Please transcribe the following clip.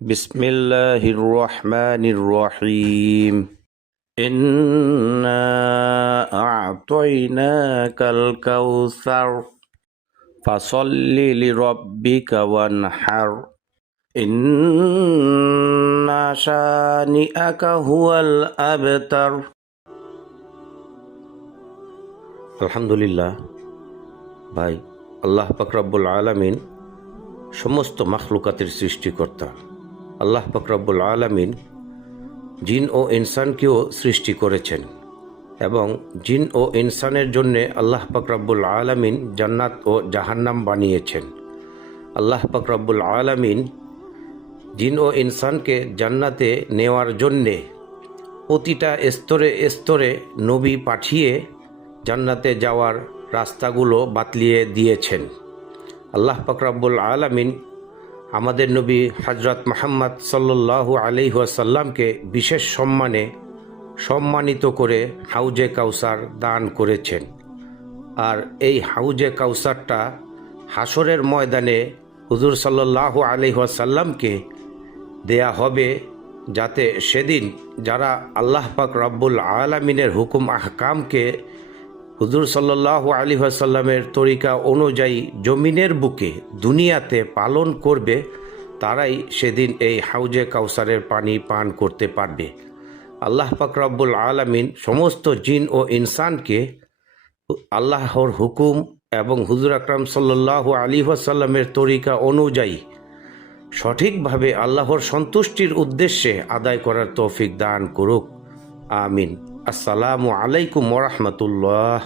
بسم الله الرحمن الرحيم إنا أعطيناك الكوثر فصل لربك وانحر إن شانئك هو الأبتر আলহামদুলিল্লাহ ভাই, আল্লাহ পাক রব্বুল আলামিন সমস্ত মাখলুকাতের সৃষ্টিকর্তা। আল্লাহ পাক রব্বুল আলামিন জিন ও ইনসানকেও সৃষ্টি করেছেন এবং জিন ও ইনসানের জন্যে আল্লাহ পাক রব্বুল আলামিন জান্নাত ও জাহান্নাম বানিয়েছেন। আল্লাহ পাক রব্বুল আলামিন জিন ও ইনসানকে জান্নাতে নেওয়ার জন্যে প্রতিটা স্তরে স্তরে নবী পাঠিয়ে জান্নাতে যাওয়ার রাস্তাগুলো বাতলিয়ে দিয়েছেন। আল্লাহ পাক রব্বুল আলামিন আমাদের নবী হযরত মুহাম্মদ সাল্লাল্লাহু আলাইহি ওয়াসাল্লামকে বিশেষ সম্মানে সম্মানিত করে হাউজে কাউসার দান করেছেন। আর এই হাউজে কাউসারটা হাসরের ময়দানে হুজুর সাল্লাল্লাহু আলাইহি ওয়াসাল্লামকে দেয়া হবে, যাতে সেদিন যারা আল্লাহ পাক রব্বুল আলামিনের হুকুম আহকামকে হুজুর সাল্লাল্লাহু আলাইহি ওয়াসাল্লামের তরিকা অনুযায়ী জমিনের বুকে দুনিয়াতে পালন করবে, তারাই সেদিন এই হাউজে কাউসারের পানি পান করতে পারবে। আল্লাহ পাক রব্বুল আলামিন সমস্ত জিন ও ইনসানকে আল্লাহর হুকুম এবং হুজুর আকরাম সাল্লাল্লাহু আলাইহি ওয়াসাল্লামের তরিকা অনুযায়ী সঠিকভাবে আল্লাহর সন্তুষ্টির উদ্দেশ্যে আদায় করার তৌফিক দান করুক। আমিন। আসসালামু আলাইকুম ওয়া রাহমাতুল্লাহ।